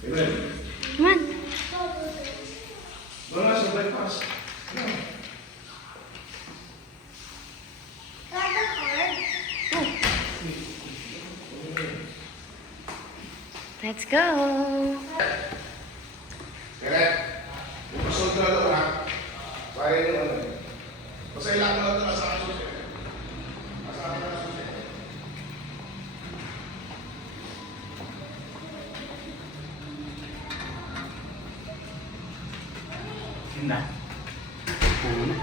Come on. Doon na sa bypass. Let's go. Kaya, yung pasod na doon ha. Kaya yung ano. Basta ilang mo lang doon nasa akin susi. Nasa akin na susi. Hindi. Puno.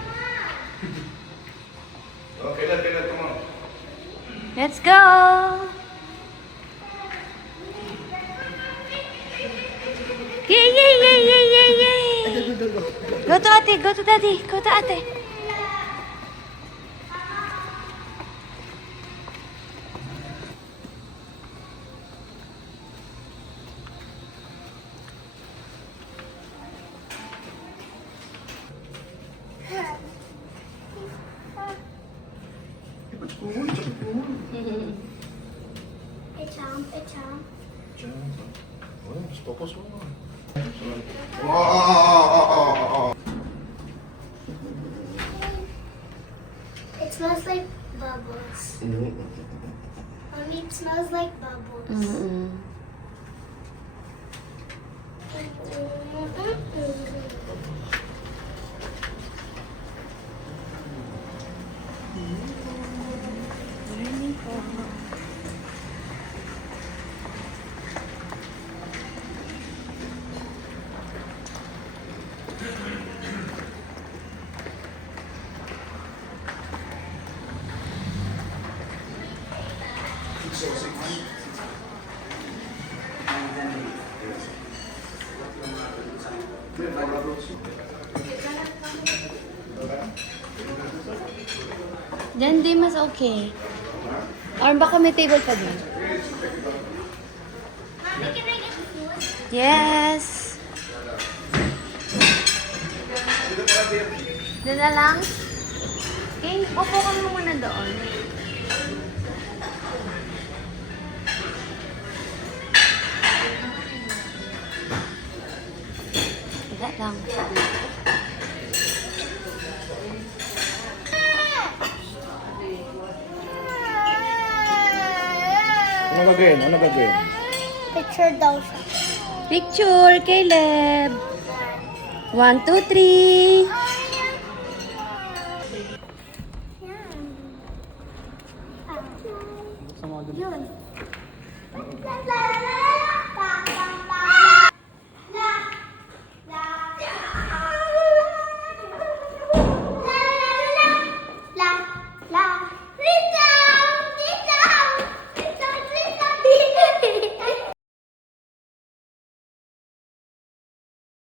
Okay na, mo. Let's go. Yay, yay, yay, yay, yay, yay. Go to ate, go to daddy, go to ate. Focus mo. Oo. It smells like bubbles. Mommy, it smells like bubbles. Diyan di mas okay. Or baka may table pa din. Mommy, can I get food? Yes. Doon na lang? Okay, upo ka muna doon. Wala lang. Ano gagawin? Ano gagawin? Picture daw siya. Picture, Caleb. 1, 2, 3. Yun. La, la, la,